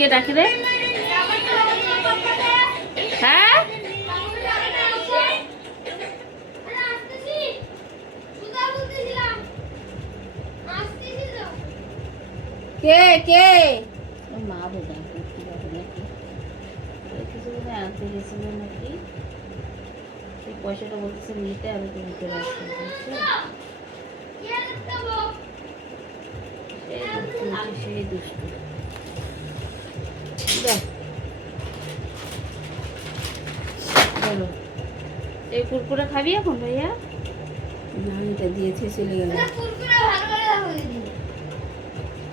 কে ডাকে রে? হ্যাঁ কে কে? মা বোঝা করতে পারে নাকি কিছু বোধ আনতে গেছিল নাকি, সেই পয়সাটা বলতেছে নিতে, আমি তো নিতে পারছি সেই দুষ্টু। বলো, এই কুরকুরে খাবি এখন ভাইয়া? এটা দিয়েছে চলে গেল।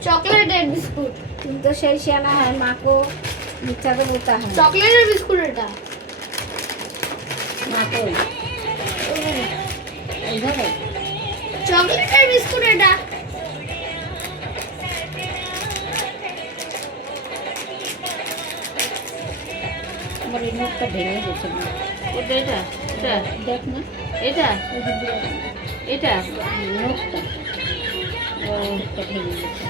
চকলেটের বিস্কুট। তুমি তো সেই শিয়ানা হয়, মা को মিথ্যা তো বলতা है। চকলেটের বিস্কুট এটা। মা को इधर है চকলেটের বিস্কুট এটা। আমার এই মুখটা ভেঙে গেছে। এটা এটা এটা দেখ না, এটা এটা মুখটা মুখটা ভেঙে গেছে।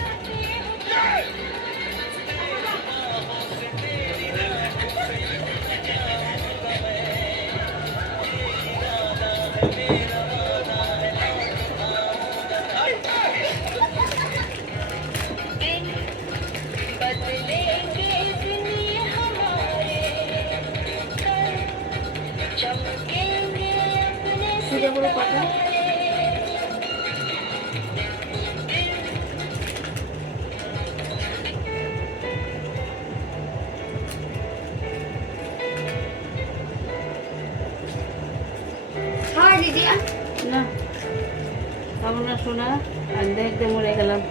সুজা করে কথা খাওয়া দিদি। না, খাবো না শোনা, আমি দেখতে মরে গেলাম।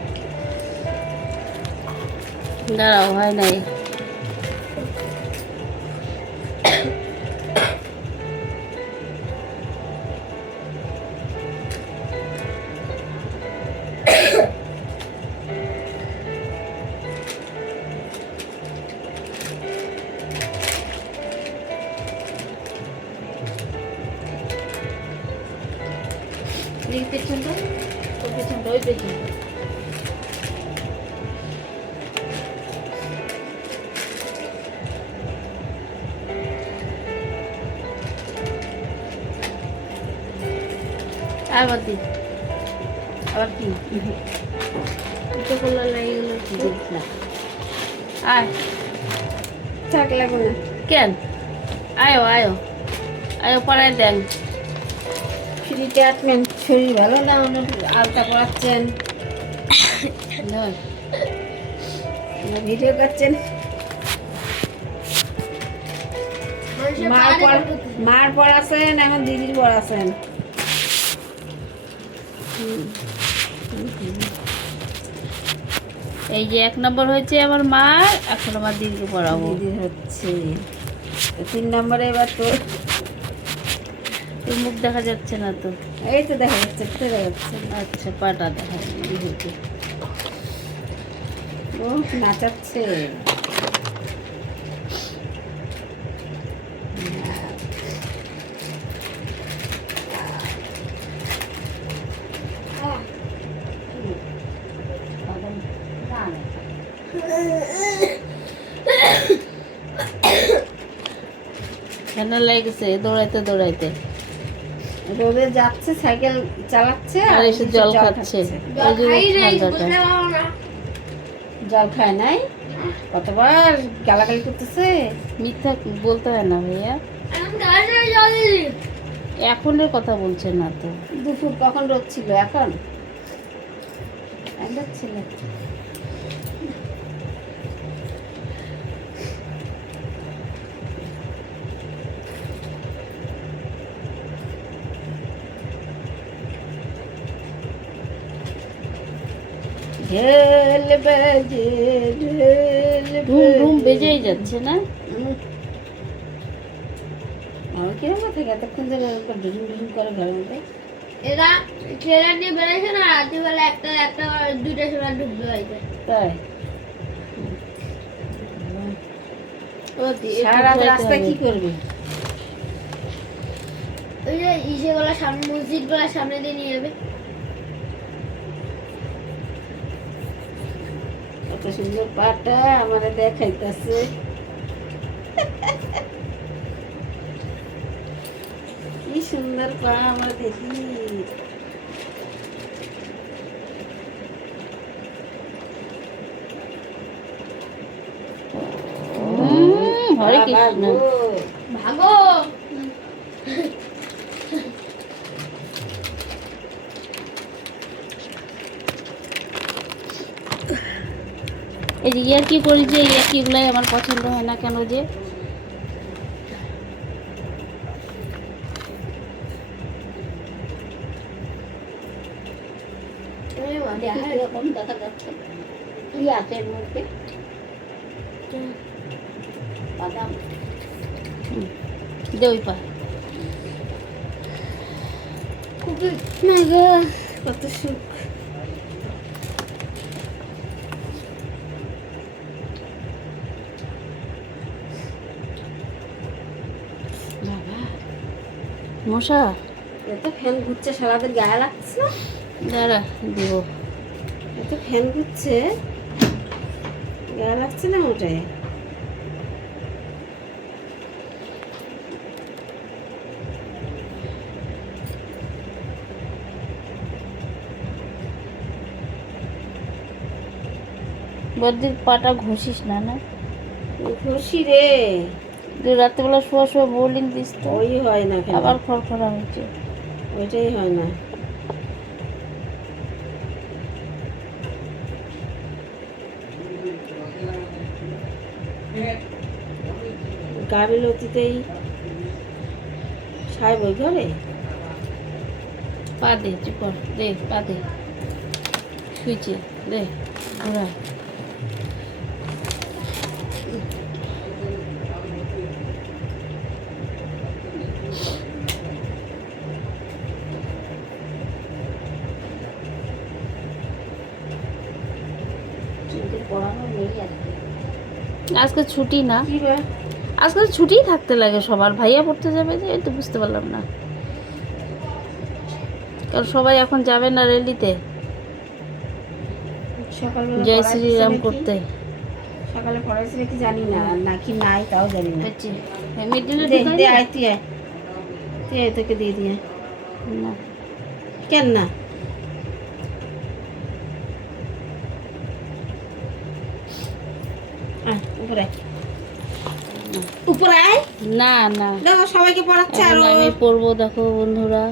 দাঁড়াও, হয় নাই। এই পেছনটা, ওই পেছনটা, ওই পেছনটা। আবার দি, আবার কি দুটো করলে লাগে গেল, কি দেখ না। আয়, থাক লাগো না। কেন? আয়ো আয়ো আয়ো, পড়ায় দেন। ফ্রি ট্রিটমেন্ট, শরীর ভালো না, আলতা পড়াচ্ছেন, ধর, ভিডিও করছেন। মার পড়াছেন, এখন দিদির পড়াছেন। এই যে 1 নম্বর হয়েছে আমার মার, এখন আমার দিদিকে পড়াবো। দিদির হচ্ছে 3 নম্বরে। এবার তো তোর মুখ দেখা যাচ্ছে না তো। এই তো দেখা যাচ্ছে, দেখা যাচ্ছে। আচ্ছা, পাটা দেখা দিদিকে। ও নাচাচ্ছে। ঠান্ডা লেগেছে দৌড়াইতে দৌড়াইতে, রোদে যাচ্ছে, সাইকেল চালাচ্ছে আর এসে জল খাচ্ছে। ওই জন্য ঠান্ডাটা। জল খায় নাই, কতবার গালাগালি করতেছে। মিথ্যা বলতে হয় না ভাইয়া, এখনের কথা বলছে না তো। দুপুর কখন রোদ ছিল, এখন একবার ছিল। ঢেল বাজে, ঢেল ঘুম ঘুম বেজেই যাচ্ছে না। আমার কিরকম থাকে এতক্ষণ ধরে ঢুম ঢুম করে ঘরের মধ্যে। এরা ট্রেলার নিয়ে বেড়াইছে না, রাত্রিবেলা একটা একটা 2টার সময় ঢুকবে হয়তো। তাই ও সারা রাস্তা কি করবে? ওই যে ইসেগুলো সামনে, মসজিদগুলো সামনে দিয়ে নিয়ে যাবে। অত সুন্দর পাটা আমারে দেখাইতেছে। কি সুন্দর পা আমার দেখি। হরে কৃষ্ণ। ভাগো। এই যে ইয়ার্কি করি যে ইয়ার্কিগুলাই আমার পছন্দ হয় না কেন যে। এরকম দেখা যাচ্ছে কি আছে এর মধ্যে? বাদাম। দে ওই পা। মা গো, কত সুখ। বাবা মশা। এত ফ্যান ঘুরছে, সারাদিন গায়ে লাগছে না? দাঁড়া দিব। এত ফ্যান ঘুরছে, গায়ে লাগছে না ওটাই। বদ্রির পাটা ঘষিস না না। খুশি রে, তুই রাত্রেবেলা শোয়া শোয়া বোলিং দিস তো, ওই হয় না কেন? আবার খড়খড়া হয়েছে। ওইটাই হয় না। গাফিলতিতেই সাহেব ওই ঘরে। পা দে চুপ কর, দে পা দে। শুয়েছে দে ঘোরা। কিন্তু পড়ানো নেই আজকে। আজকে ছুটি না, কি বে? আজকে ছুটিই থাকতে লাগে সবার। ভাইয়া পড়তে যাবে যে, এই তো বুঝতে পারলাম না। কারণ সবাই এখন যাবে না রেলিতে সকালবেলা জয় পড়াইছে শ্রীরাম নাকি? করতে। সকালে পড়াইছে নাকি জানি না, নাকি নাই তাও জানি না। হচ্ছে মিডিলে দে ঢুকাই দে, না? আয় তুই আয়, তুই আয়, তোকে দিয়ে দিয়ে। না কেন না? আয়, উপরে আয়। উপরে আয়। না না, দেখো সবাইকে পড়াচ্ছে এখন আরো। আমি পড়বো। দেখো বন্ধুরা,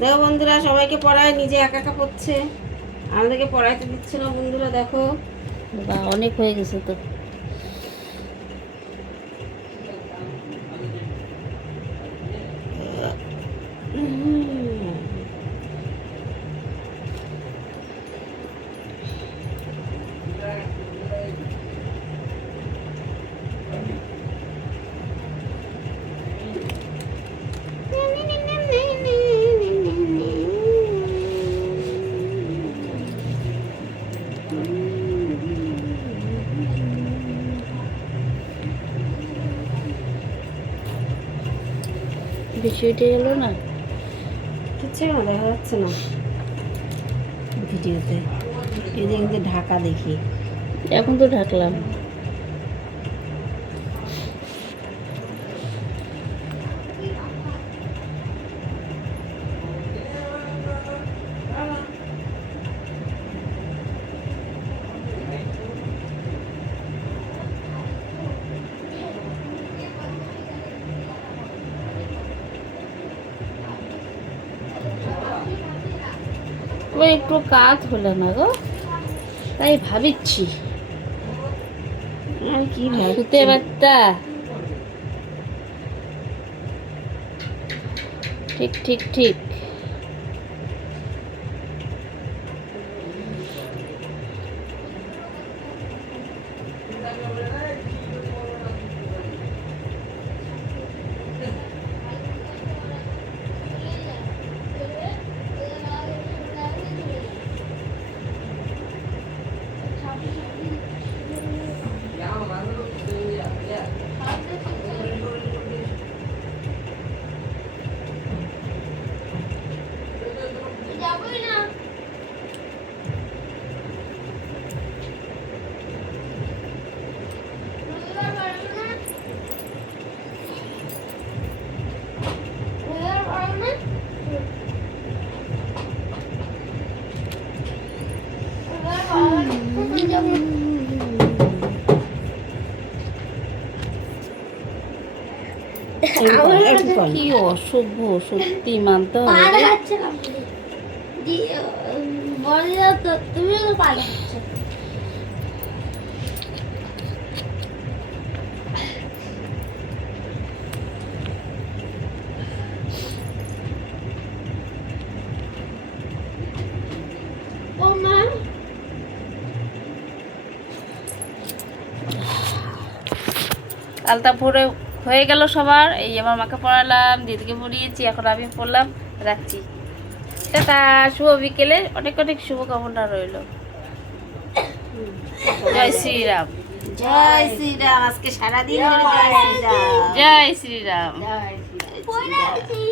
দেখো বন্ধুরা, সবাইকে পড়ায়, নিজে একা একা পড়ছে, আমাদেরকে পড়াইতে দিচ্ছে না। বন্ধুরা দেখো, বা অনেক হয়ে গেছে তো। বেশি উঠে গেল না। কিচ্ছু না, দেখা যাচ্ছে না ভিডিওতে। এই যে কিন্তু ঢাকা দেখি। এখন তো ঢাকলাম। ওই একটু কাজ হলো না গো, তাই ভাবিচ্ছি আর কি শুতে বাচ্চা। ঠিক ঠিক ঠিক। একটু কর। কি অসভ্য, সত্যি মানতে পা হবে রে। দেখাচ্ছে না বড় দিদা তো তুমিও তো পা দেখাচ্ছ। ও মা আলতা পরে হয়ে গেল সবার। এই আমার মাকে পড়ালাম, দিদিকে পড়িয়েছি, এখন আমি পড়লাম। রাখছি, টাটা। শুভ বিকেলে অনেক অনেক শুভকামনা রইল। জয় শ্রীরাম। জয় শ্রীরাম। আজকে সারাদিন ধরে জয় শ্রীরাম। জয় শ্রীরাম। পড়ে আছি।